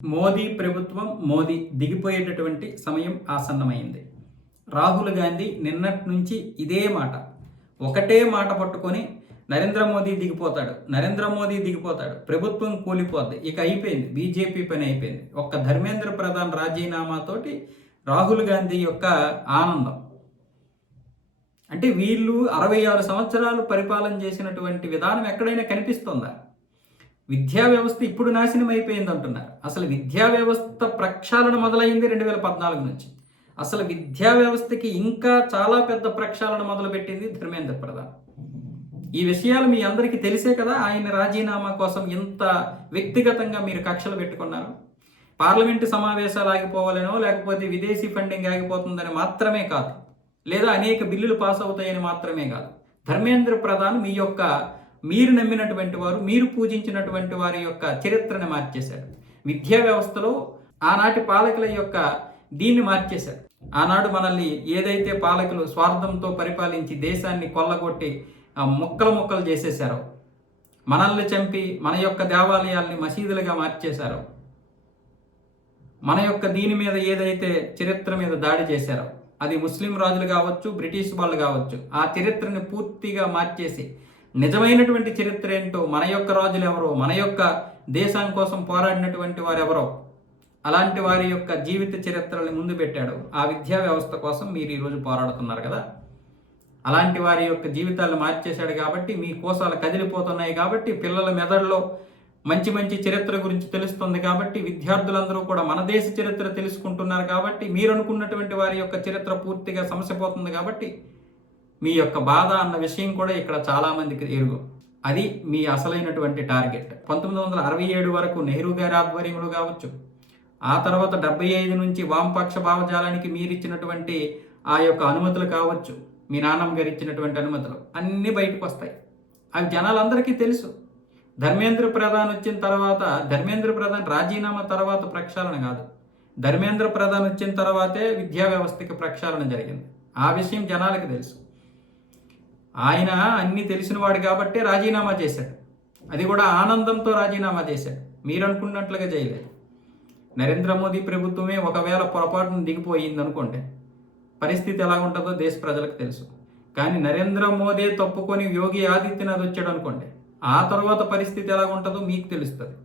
మోదీ ప్రభుత్వం దిగిపోయేటటువంటి సమయం ఆసన్నమైంది. రాహుల్ గాంధీ నిన్నటి నుంచి ఇదే మాట, ఒకటే మాట పట్టుకొని నరేంద్ర మోదీ దిగిపోతాడు, ప్రభుత్వం కూలిపోద్ది, ఇక అయిపోయింది, బీజేపీ పని అయిపోయింది. ఒక్క ధర్మేంద్ర ప్రధాన్ రాజీనామాతోటి రాహుల్ గాంధీ యొక్క ఆనందం. అంటే వీళ్ళు 66 సంవత్సరాలు పరిపాలన చేసినటువంటి విధానం ఎక్కడైనా కనిపిస్తుందా? విద్యా వ్యవస్థ ఇప్పుడు నాశనం అయిపోయింది అంటున్నారు. అసలు విద్యా వ్యవస్థ ప్రక్షాళన మొదలైంది 2014 నుంచి. అసలు విద్యా వ్యవస్థకి ఇంకా చాలా పెద్ద ప్రక్షాళన మొదలుపెట్టింది ధర్మేంద్ర ప్రధాన్. ఈ విషయాలు మీ అందరికీ తెలిసే కదా ఆయన రాజీనామా కోసం ఇంత వ్యక్తిగతంగా మీరు కక్షలు పెట్టుకున్నారు. పార్లమెంటు సమావేశాలు ఆగిపోవాలనో, లేకపోతే విదేశీ ఫండింగ్ ఆగిపోతుందని మాత్రమే కాదు, లేదా అనేక బిల్లులు పాస్ అవుతాయని మాత్రమే కాదు. ధర్మేంద్ర ప్రధాన్ మీరు నమ్మినటువంటి వారు, మీరు పూజించినటువంటి వారి యొక్క చరిత్రను మార్చేశాడు. విద్యా వ్యవస్థలో ఆనాటి పాలకుల యొక్క దీన్ని మార్చేశాడు. ఆనాడు మనల్ని ఏదైతే పాలకులు స్వార్థంతో పరిపాలించి దేశాన్ని కొల్లగొట్టి ముక్కలు చేసేశారో, మనల్ని చంపి మన యొక్క దేవాలయాల్ని మసీదులుగా మార్చేశారో, మన యొక్క దీని మీద ఏదైతే చరిత్ర మీద దాడి చేశారో, అది ముస్లిం రాజులు కావచ్చు, బ్రిటిష్ వాళ్ళు కావచ్చు, ఆ చరిత్రని పూర్తిగా మార్చేసి నిజమైనటువంటి చరిత్ర ఏంటో, మన యొక్క రాజులు ఎవరో, మన యొక్క దేశం కోసం పోరాడినటువంటి వారు ఎవరో, అలాంటి వారి యొక్క జీవిత చరిత్రని ముందు పెట్టాడు. ఆ విద్యా వ్యవస్థ కోసం మీరు ఈరోజు పోరాడుతున్నారు కదా. అలాంటి వారి యొక్క జీవితాలను మార్చేశాడు కాబట్టి మీ కోసాలు కదిలిపోతున్నాయి, కాబట్టి పిల్లల మెదడులో మంచి మంచి చరిత్ర గురించి తెలుస్తుంది, కాబట్టి విద్యార్థులందరూ కూడా మన దేశ చరిత్ర తెలుసుకుంటున్నారు, కాబట్టి మీరు అనుకున్నటువంటి వారి యొక్క చరిత్ర పూర్తిగా సమసిపోతుంది. కాబట్టి మీ యొక్క బాధ అన్న విషయం కూడా ఇక్కడ చాలామందికి ఎరుగు. అది మీ అసలైనటువంటి టార్గెట్. 1967 వరకు నెహ్రూ గారి ఆధ్వర్యంలో కావచ్చు, ఆ తర్వాత 75 నుంచి వామపక్ష భావజాలానికి మీరిచ్చినటువంటి ఆ యొక్క అనుమతులు కావచ్చు, మీ నాన్నమ్మ గారు ఇచ్చినటువంటి అనుమతులు అన్నీ బయటకు వస్తాయి. అవి జనాలందరికీ తెలుసు. ధర్మేంద్ర ప్రధాన్ వచ్చిన తర్వాత, ధర్మేంద్ర ప్రధాన్ రాజీనామా తర్వాత ప్రక్షాళన కాదు, ధర్మేంద్ర ప్రధాన్ వచ్చిన తర్వాతే విద్యా వ్యవస్థకి ప్రక్షాళన జరిగింది. ఆ విషయం జనాలకు తెలుసు. ఆయన అన్నీ తెలిసినవాడు కాబట్టి రాజీనామా చేశాడు. అది కూడా ఆనందంతో రాజీనామా చేశాడు, మీరు అనుకున్నట్లుగా చేయలేదు. నరేంద్ర మోదీ ప్రభుత్వమే ఒకవేళ పొరపాటును దిగిపోయింది అనుకోండి, పరిస్థితి ఎలా ఉంటుందో దేశ ప్రజలకు తెలుసు. కానీ నరేంద్ర మోదీ తప్పుకొని యోగి ఆదిత్యనాథ్ వచ్చాడు అనుకోండి, ఆ తర్వాత పరిస్థితి ఎలా ఉంటుందో మీకు తెలుస్తుంది.